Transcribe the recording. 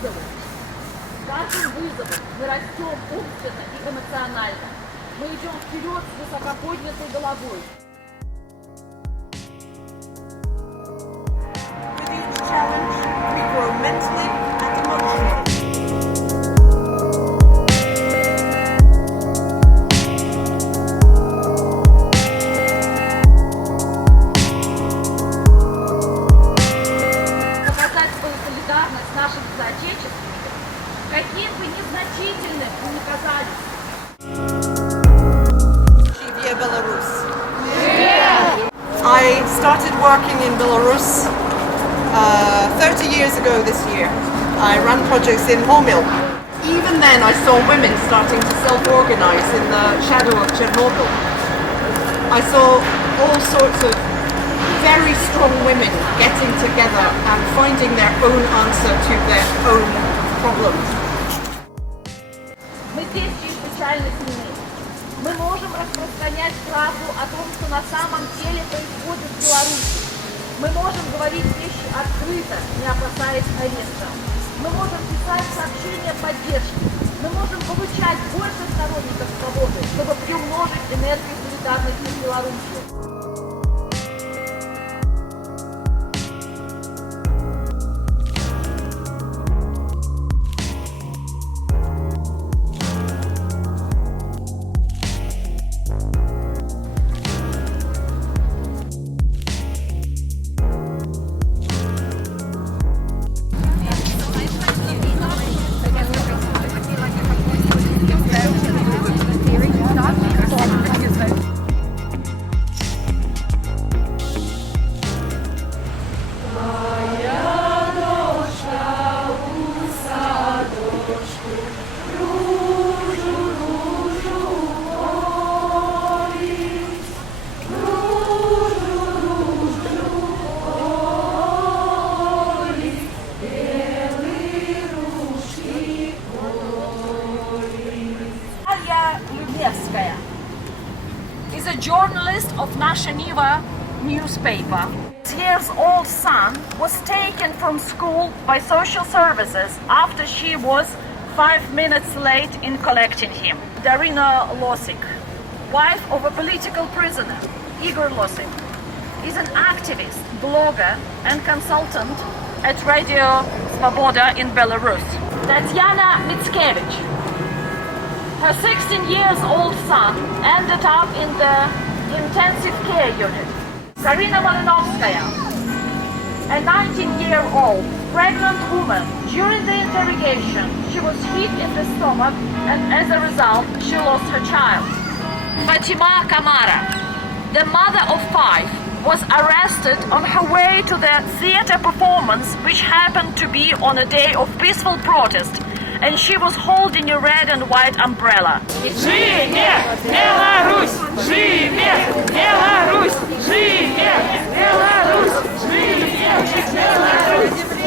вызову. С каждым вызовом мы растем умственно и эмоционально. Мы идем вперед с высоко поднятой головой. With each challenge, we grow mentally and emotionally. Показать свою солидарность с нашими соотечественниками, каким бы незначительным мы ни казались. Živie Belarus. I started working in Belarus 30 years ago this year. I ran projects in Homil. Even then I saw women starting to self-organize in the shadow of Chernobyl. I saw all sorts of very strong women getting together and finding their own answer to their own problems. Мы здесь чрезвычайно сильны. Мы можем распространять правду о том, что на самом деле происходит в Беларуси. Мы можем говорить вещи открыто, не опасаясь ареста. Мы можем писать сообщения поддержки. Мы можем получать больше сторонников свободы, чтобы приумножить энергию солидарности с Беларусью. Lubevskaya is a journalist of Nasha Niva newspaper. His years-old son was taken from school by social services after she was 5 minutes late in collecting him. Darina Losik, wife of a political prisoner, Igor Losik, is an activist, blogger and consultant at Radio Svoboda in Belarus. Tatiana Mitskevich, her 16-year-old son ended up in the intensive care unit. Sarina Malinovskaya, a 19-year-old pregnant woman. During the interrogation, she was hit in the stomach and as a result, she lost her child. Fatima Kamara, the mother of 5, was arrested on her way to the theater performance, which happened to be on a day of peaceful protest, and she was holding a red and white umbrella. Живе Беларусь! Живе Беларусь! Живе Беларусь! Живе Беларусь!